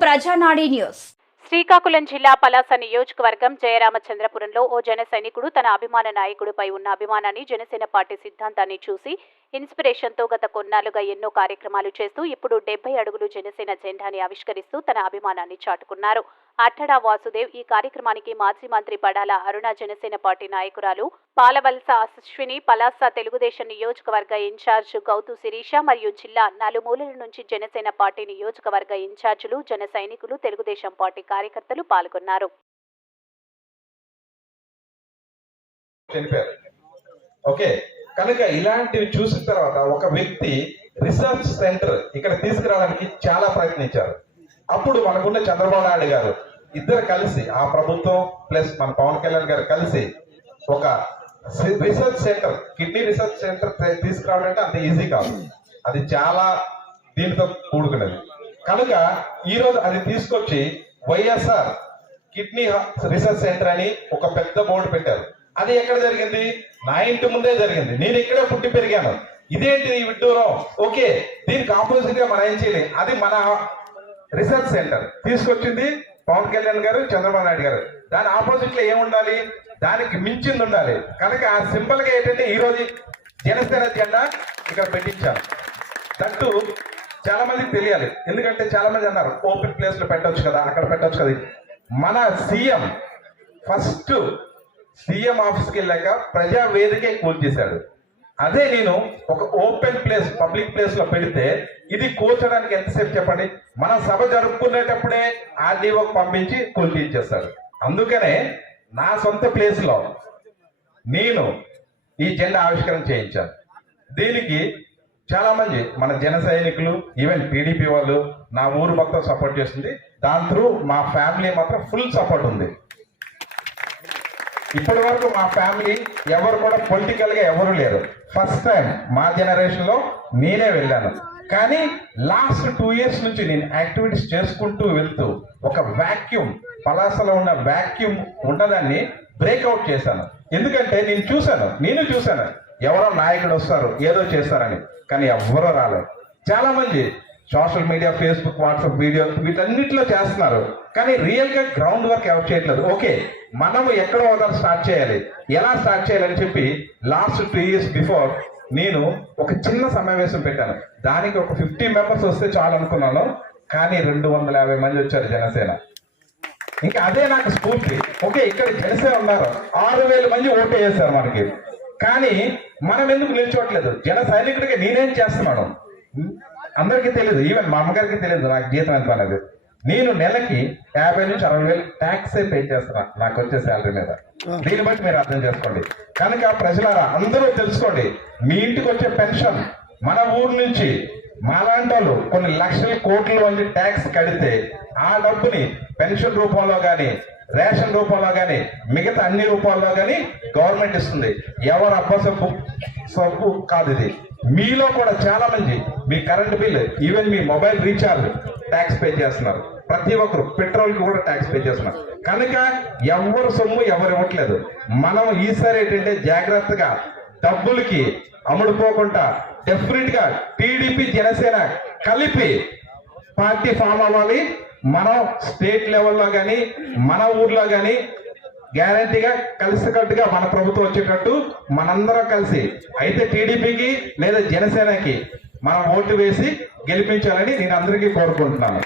ప్రజానాడి news. Srikakulam జిల్లా పలాస నియోజకవర్గం జయరామచంద్రపురంలో ఓ జన సైనికుడు తన అభిమాన నాయకుడిపై ఉన్న అభిమానాన్ని, జనసేన పార్టీ సిద్ధాంతాన్ని చూసి ఇన్స్పిరేషన్తో గత కొన్నాళ్లుగా ఎన్నో కార్యక్రమాలు చేస్తూ ఇప్పుడు 70 అడుగులు జనసేన జెండాని ఆవిష్కరిస్తూ తన అభిమానాన్ని చాటుకున్నారు. అట్టడా వాసుదేవ్ ఈ కార్యక్రమానికి మాజీ మంత్రి పడాల అరుణ, జనసేన పార్టీ నాయకురాలు పాలవలస అశ్విని, పలాస తెలుగుదేశం నియోజకవర్గ ఇన్ఛార్జ్ గౌతు శిరీష మరియు జిల్లా నలుమూలల నుంచి జనసేన పార్టీ నియోజకవర్గ ఇన్ఛార్జీలు, జన సైనికులు, తెలుగుదేశం పార్టీ కార్యకర్తలు పాల్గొన్నారు. ఓకే, కనుక ఇలాంటివి చూసిన తర్వాత ఒక వ్యక్తి రీసెర్చ్ సెంటర్ ఇక్కడ తీసుకురావడానికి చాలా ప్రయత్నించారు. అప్పుడు మనకున్న చంద్రబాబు నాయుడు గారు ఇద్దరు కలిసి, ఆ ప్రభుత్వం ప్లస్ మన పవన్ కళ్యాణ్ గారు కలిసి ఒక research centre, kidney research centre తీసుకురావడం అంటే అంత ఈజీ కాదు, అది చాలా దీనితో కూడుకున్నది. కనుక ఈరోజు అది తీసుకొచ్చి వైఎస్ఆర్ కిడ్నీ రీసెర్చ్ సెంటర్ అని ఒక పెద్ద బోర్డు పెట్టారు. అది ఎక్కడ జరిగింది? నా ఇంటి ముందే జరిగింది. నేను ఇక్కడే పుట్టి పెరిగాను. ఇదేంటి ఈ విడ్డూరం? ఓకే, దీనికి ఆపోజిట్ గా మనం ఏం చేయాలి? అది మన రీసెర్చ్ సెంటర్ తీసుకొచ్చింది పవన్ కళ్యాణ్ గారు, చంద్రబాబు నాయుడు గారు. దాని ఆపోజిట్ లో ఏముండాలి? దానికి మించింది ఉండాలి. కనుక ఆ సింపుల్ గా ఏంటంటే ఈ రోజు జనసేన జెండా ఇక్కడ పెట్టించాను. దట్టు చాలా మందికి తెలియాలి. ఎందుకంటే చాలా మంది అన్నారు ఓపెన్ ప్లేస్ లో పెట్టొచ్చు కదా, అక్కడ పెట్టొచ్చు కదా. మన సీఎం ఫస్ట్ సీఎం ఆఫీస్కి వెళ్ళాక ప్రజా వేదికే కూల్చేశాడు. అదే నేను ఒక ఓపెన్ ప్లేస్, పబ్లిక్ ప్లేస్ లో పెడితే ఇది కూర్చోడానికి ఎంతసేపు చెప్పండి? మన సభ జరుపుకునేటప్పుడే ఆర్డీఓకి పంపించి కూల్చేస్తాడు. అందుకనే నా సొంత ప్లేస్ లో నేను ఈ జెండా ఆవిష్కరణ చేయించాను. దీనికి చాలా మంది మన జన సైనికులు, ఈవెన్ టీడీపీ వాళ్ళు, నా ఊరు మొత్తం సపోర్ట్ చేస్తుంది. దాని త్రూ మా ఫ్యామిలీ మాత్రం ఫుల్ సపోర్ట్ ఉంది. ఇప్పటి వరకు మా ఫ్యామిలీ ఎవరు కూడా పొలిటికల్ గా ఎవరు లేరు. ఫస్ట్ టైం మా జనరేషన్ లో నేనే వెళ్ళాను. కానీ లాస్ట్ 2 years నుంచి నేను యాక్టివిటీస్ చేసుకుంటూ వెళ్తూ ఒక వాక్యూమ్, పలాసలో ఉన్న వాక్యూమ్ ఉన్నదాన్ని బ్రేక్అవుట్ చేశాను. ఎందుకంటే నేను చూశాను ఎవరో నాయకుడు వస్తారు ఏదో చేస్తారని, కానీ ఎవ్వరూ రాలేదు. చాలా మంది social media, Facebook, WhatsApp video వీటన్నిటిలో చేస్తున్నారు, కానీ రియల్ గా గ్రౌండ్ వర్క్ ఎవరు చేయట్లేదు. ఓకే, మనం ఎక్కడో ఒకరు స్టార్ట్ చేయాలి, ఎలా స్టార్ట్ చేయాలని చెప్పి లాస్ట్ 2 years బిఫోర్ నేను ఒక చిన్న సమావేశం పెట్టాను. దానికి ఒక 50 members వస్తే చాలు అనుకున్నాను, కానీ 250 మంది వచ్చారు జనసేన. ఇంకా అదే నాకు స్ఫూర్తి. ఓకే, ఇక్కడ జనసేన ఉన్నారు, 6000 మంది ఓటు వేశారు మనకి. కానీ మనం ఎందుకు నిల్చోట్లేదు? జన సైనికుడికి నేనేం చేస్తున్నాను అందరికీ తెలియదు, ఈవెన్ మా అమ్మగారికి తెలియదు నాకు జీతం ఎంత అనేది. నేను నెలకి 50,000 నుంచి 60,000 ట్యాక్స్ పే చేస్తున్నా నాకు వచ్చే శాలరీ మీద. దీన్ని బట్టి మీరు అర్థం చేసుకోండి. కనుక ప్రజలారా అందరూ తెలుసుకోండి, మీ ఇంటికి వచ్చే పెన్షన్ మన ఊరు నుంచి మాలాంటి వాళ్ళు కొన్ని లక్షల కోట్ల మంది ట్యాక్స్ కడితే ఆ డబ్బుని పెన్షన్ రూపంలో కానీ, రేషన్ రూపంలో కానీ, మిగతా అన్ని రూపాల్లో కానీ గవర్నమెంట్ ఇస్తుంది. ఎవరు అబ్బసబ్బు కాదు ఇది. మీలో కూడా చాలా మంది మీ కరెంట్ బిల్, ఈవెన్ మీ మొబైల్ రీఛార్జ్ ట్యాక్స్ పే చేస్తున్నారు. ప్రతి ఒక్కరు పెట్రోల్ కి కూడా ట్యాక్స్ పే చేస్తున్నారు. కనుక ఎవరు సొమ్ము ఎవరు ఇవ్వట్లేదు. మనం ఈసారి ఏంటంటే జాగ్రత్తగా డబ్బులకి అమ్ముడుపోకుండా డెఫినెట్ గా టీడీపీ, జనసేన కలిపి పార్టీ ఫామ్ అవ్వాలి. మనం స్టేట్ లెవెల్లో కానీ మన ఊర్లో కానీ గ్యారంటీగా కలిసికట్టుగా మన ప్రభుత్వం వచ్చేటట్టు మనందరం కలిసి అయితే టీడీపీకి లేదా జనసేనకి మనం ఓటు వేసి గెలిపించాలని నేను అందరికీ కోరుకుంటున్నాను.